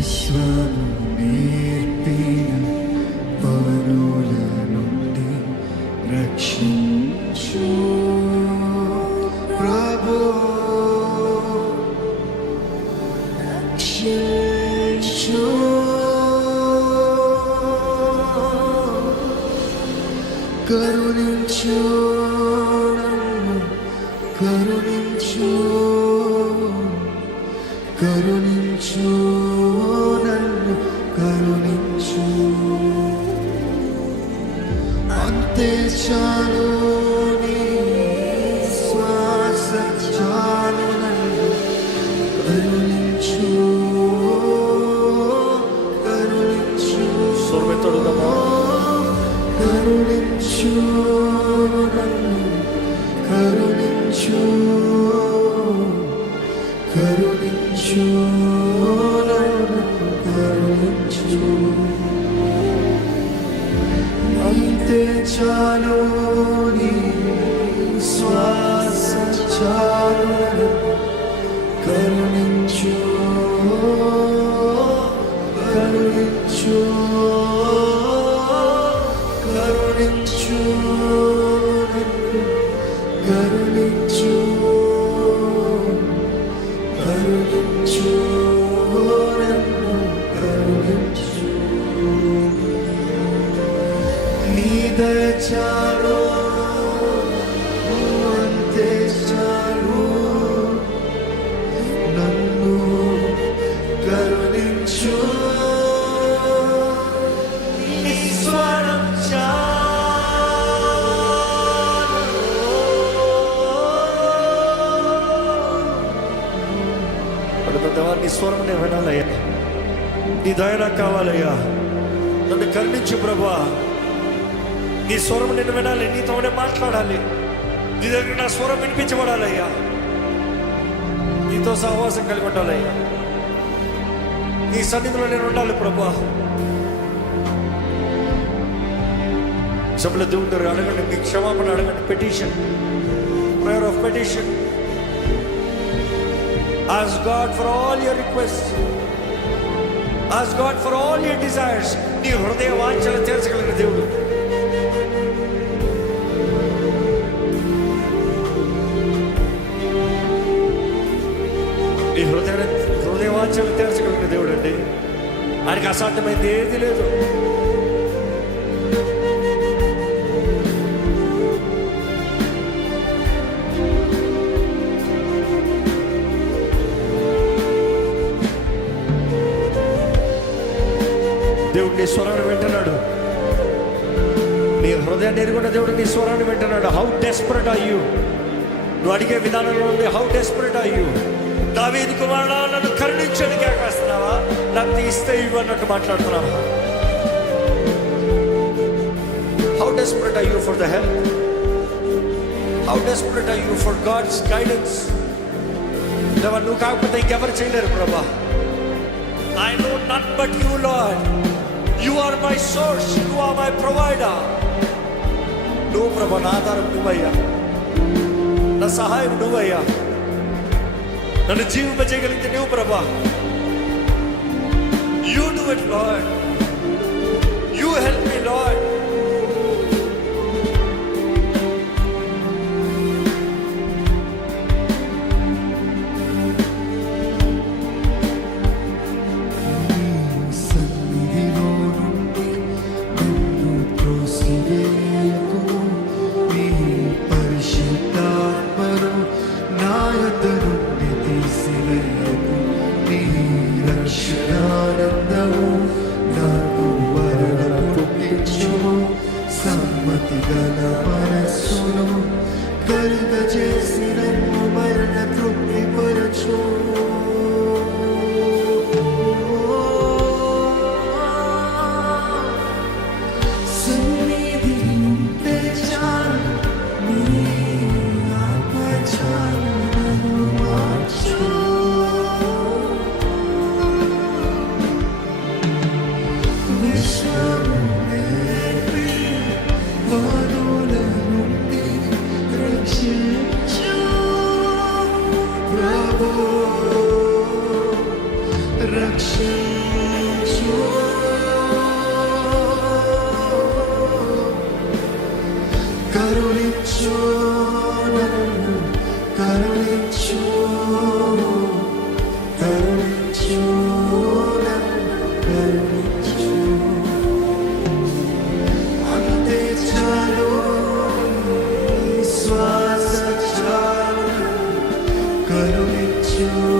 విశ్వము నేర్పిన పౌరుల నుండి రక్షించు ప్రభు, రక్షించు కరుణించు నన్ను, కరుణించు కరుణించు నన్ను, కరుణించు. అంతే చాలు, నీ శ్వాస చాలు నన్ను, కరుణించు కరుణించు. కరుణించు నన్ను, కరుణించు కరుణించు నన్ను, కరుణించు. అంతే చాలు, నీ శ్వాస చాలు నన్ను, కరుణించు కరుణించు కరుణించు నన్ను, కరుణించు కరుణించు నన్ను, కరుణించు. నీ దయ చాలు, అంతే చాలు నన్ను, కరుణించు. నీ స్వరం నీ స్వరం నేను వినాలయ్యా, నీ దయ నాకు కావాలయ్యా, నన్ను కరుణించు ప్రభువా. నీ స్వరం నేను వినాలి, నీతోనే మాట్లాడాలి, నీ దగ్గర నా స్వరం వినిపించబడాలయ్యా, నీతో సహవాసం కలిగి ఉండాలయ్యా, నీ సన్నిధిలో నేను ఉండాలి ప్రభువా. సభలో దేవుడు అడగండి, మీ క్షమాపణ అడగండి. Petition, prayer of petition. Ask God for all your requests. Ask God for all your desires. నీ హృదయ వాంఛలు తీర్చగలిగిన దేవుడు. నీ హృదయ వాంఛలు తీర్చగలిగిన దేవుడు అండి. ఆయనకి అసాధ్యమైంది ఏది లేదు. దేవుడు నీ స్వరాన్ని వింటున్నాడు, నీ హృదయాన్ని ఎరుగున్న దేవుడు నీ స్వరాన్ని వింటున్నాడు. How desperate are you? నువ్వు అడిగే విధానంలో ఉంది. How desperate are you? దావీదు కుమారుడా, నన్ను కరుణించని కేకేస్తున్నావా, లేకపోతే ఇస్తే ఇవ్వన్నట్టు మాట్లాడుతున్నావా? How desperate are you for the help? How desperate are you for God's guidance? నువ్వు కాకపోతే ఇంకెవరు చేయలేరు ప్రభా. I know none but you, Lord. You are my source. You are my provider. నువ్వు ప్రభా, నా ఆధారం నువ్వయ్యా, నా సహాయం నువ్వయ్యా, నన్ను జీవింపజేయగలిగితే నువ్వు ప్రభా. You do it, Lord. You help me, Lord. సమ్మతి గల మనస్సును కలుగజేసి నన్ను మరణ తృప్తి పరచు. సన్నిధి ఉంటే చాలు, నీ ఆత్మ చాలు నన్ను మార్చు. విశ్వము రక్షించు చూపించు